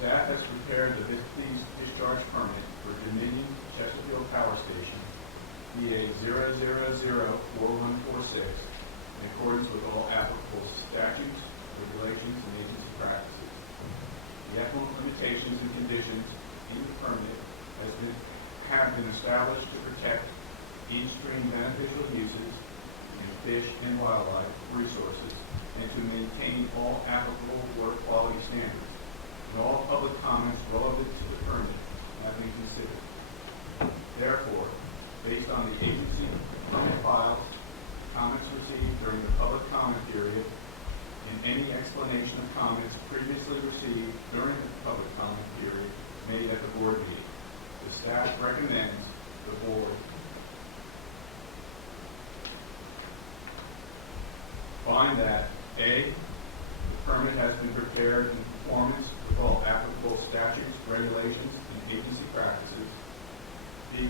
Staff has prepared the Vickeys discharge permit for Dominion Chesterfield Power Station, VA 0004146, in accordance with all applicable statutes, regulations, and agency practices. The effluent limitations and conditions in the permit have been established to protect each stream beneficial uses and fish and wildlife resources, and to maintain all applicable water quality standards. And all public comments relevant to the permit have been considered. Therefore, based on the agency permit files, comments received during the public comment period, and any explanation of comments previously received during the public comment period made at the board meeting, the staff recommends the board find that A, the permit has been prepared in conformance with all applicable statutes, regulations, and agency practices. B,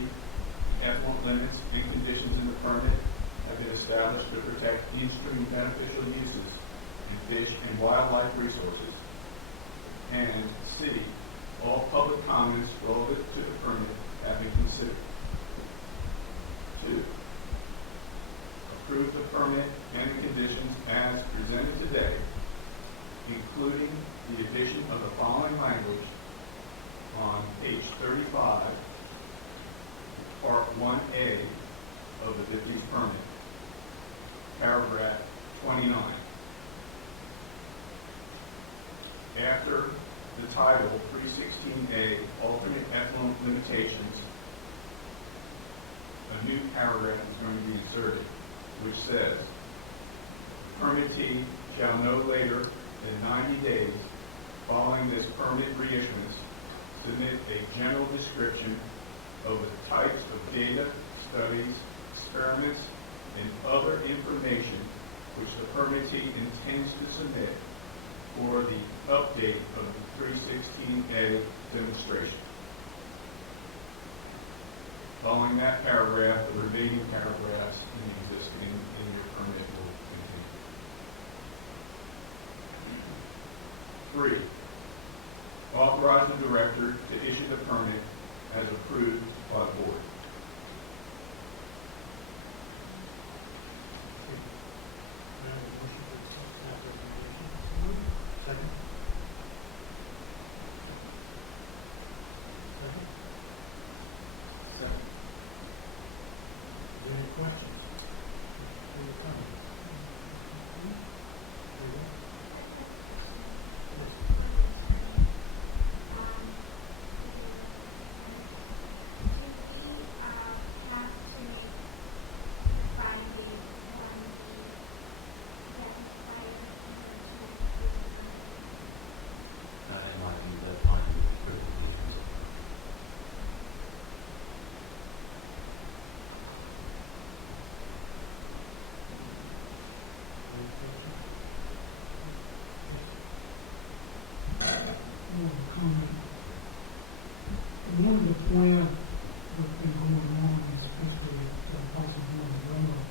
effluent limits and conditions in the permit have been established to protect in-stream beneficial uses and fish and wildlife resources. And C, all public comments relevant to the permit have been considered. 2, approve the permit and the conditions as presented today, including the addition of the following language on page 35, Part 1A of the Vickeys permit, paragraph 29. After the title 316A, alternate effluent limitations, a new paragraph is going to be inserted, which says, permittee shall no later than 90 days following this permit reissuance submit a general description of the types of data, studies, experiments, and other information which the permittee intends to submit for the update of the 316A demonstration. Following that paragraph, the remaining paragraphs in the existing in your permit will continue. 3, authorize the director to issue the permit as approved by the board. Second. Second. Any questions? Any comments? One of the plan that's been going on, especially possibly in the railroad,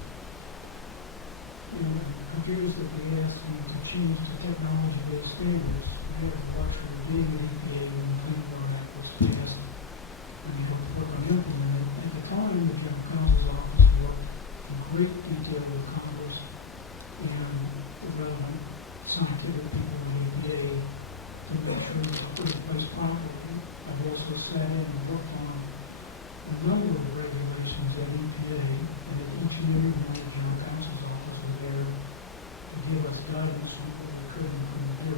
computers that they ask you to choose the technology-based standards, you have virtually being an EPA when you think about that, which is, and you have to work on implementing it. At the time, the General Counsel's office worked in great detail with Congress and the relevant scientific people in the EPA to make sure it's put in place properly. I've also sat in and worked on a number of regulations at EPA, and at each meeting, the General Counsel's office was there to give us guidance on what we could and couldn't do.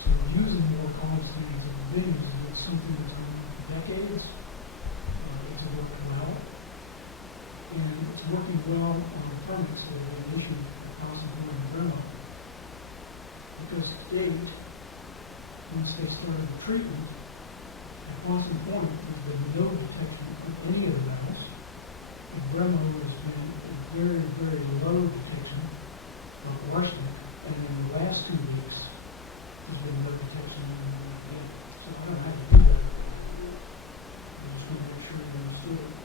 So using more common standards and things is something that's been for decades. It's working well, and it's working well on the permits that have been issued possibly in the railroad. Because state, once they started the treatment, at Crossing Point, there's been no detection of any of the levels. The Bremo has been a very, very low detection of arsenic, and in the last 2 weeks, there's been no detection of anything. So I don't have to do that. I just want to make sure you understood it.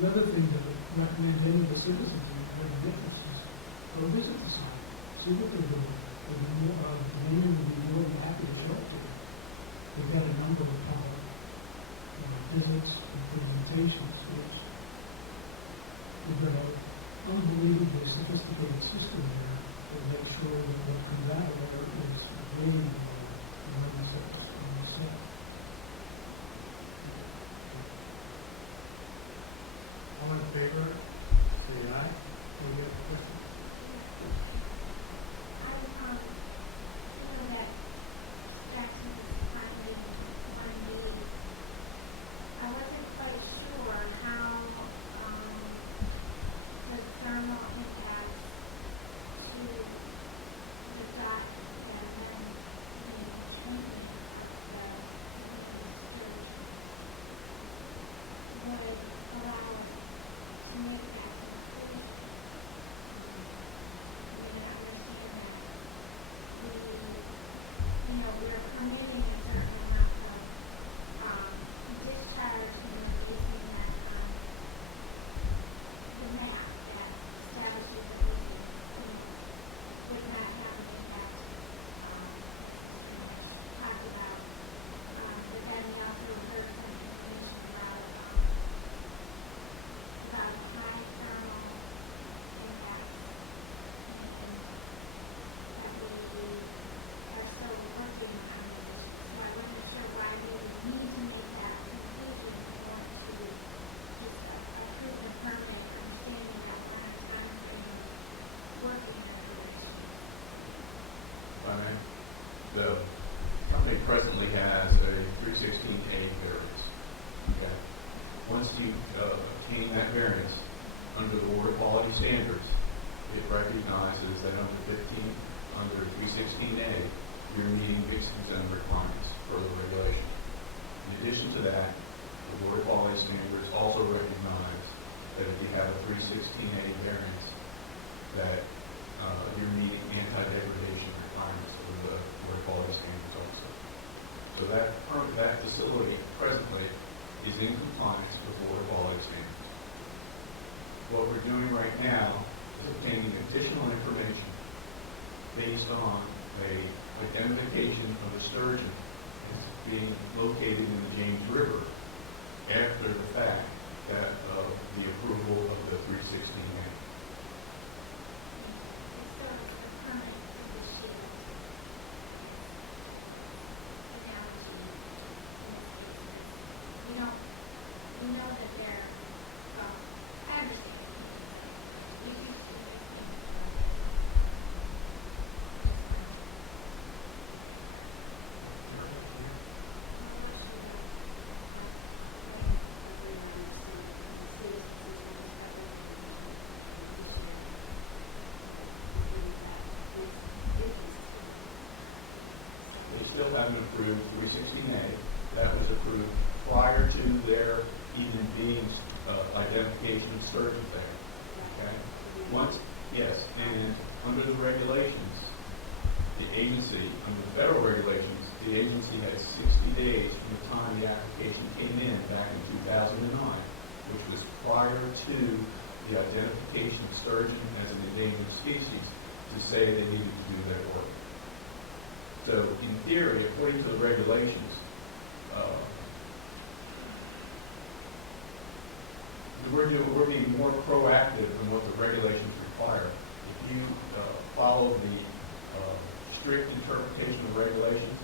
Another thing that I recommend any of the citizens who have differences, go visit the site, see what they're doing. Many would be more than happy to show it to you. We've got a number of visits and presentations, which we've got an unbelievably sophisticated system there to make sure that what comes out of there is really stuff. All in favor, say aye. Any other questions? The company presently has a 316A variance. Okay. Once you obtain that variance under the water quality standards, it recognizes that under 316A, you're meeting mixed zone requirements for the regulation. In addition to that, the water quality standards also recognize that if you have a 316A variance, that you're meeting anti-degradation requirements of the water quality standards also. So that facility presently is in compliance with water quality standards. What we're doing right now is obtaining additional information based on a identification of a sturgeon as being located in the James River after the fact that of the approval of the 316A. Still haven't approved 316A. That was approved prior to their even being identification of sturgeon there. Okay. Yes, and under the regulations, the agency, under the federal regulations, the agency had 60 days from the time the application came in back in 2009, which was prior to the identification of sturgeon as an endangered species, to say they needed to do their work. So, in theory, according to the regulations, we're being more proactive than what the regulations require. If you follow the strict interpretation of regulations,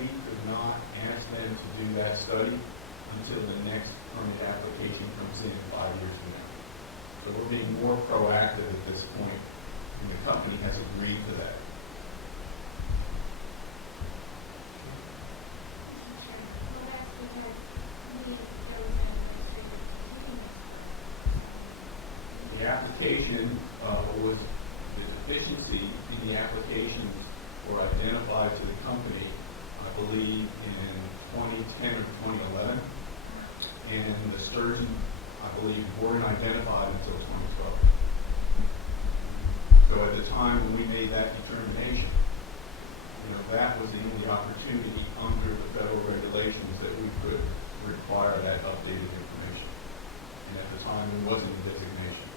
we could not ask them to do that study until the next permit application comes in 5 years from now. So we're being more proactive at this point, and the company has agreed to that. The application was the deficiency in the application were identified to the company, I believe, in 2010 or 2011, and the sturgeon, I believe, weren't identified until 2012. So at the time when we made that determination, that was the only opportunity under the federal regulations that we could require that updated information. And at the time, there wasn't a designation.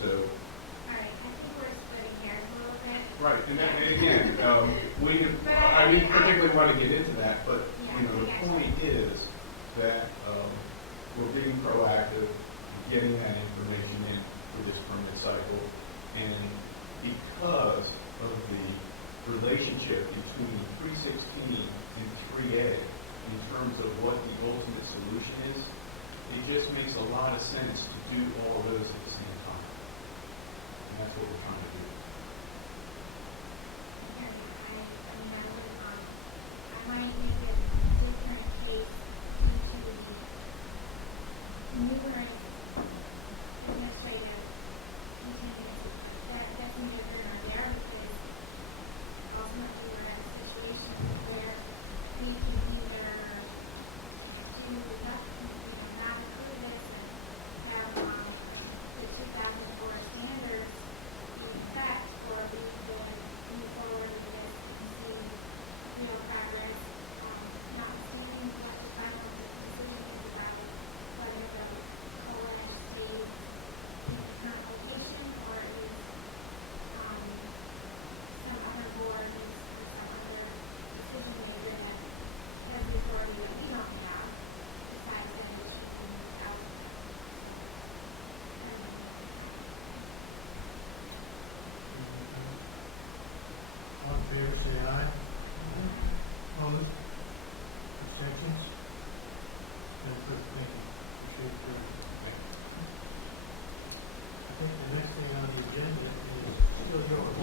So, all right, I think we're splitting hairs a little bit. Right, and again, I didn't particularly want to get into that, but, you know, the point is that, we're being proactive, getting that information in for this permit cycle, and because of the relationship between 316 and 3A in terms of what the ultimate solution is, it just makes a lot of sense to do all those at the same time. And that's what we're trying to do. I might make a different case due to numerous administrative meetings that definitely occurred on there, because ultimately we're at a situation where we can either do not approve this and have the 2004 standards in effect, or we can move forward with this and see real progress, notwithstanding what the final decision is about whether the OS stays in its current location or is some other board is some other decision maker that has the authority that we don't have decides that it should be moved out. All in favor, say aye. Opposed? Abstentions? That's it, thank you. Appreciate it. I think the next thing on the agenda is still yours.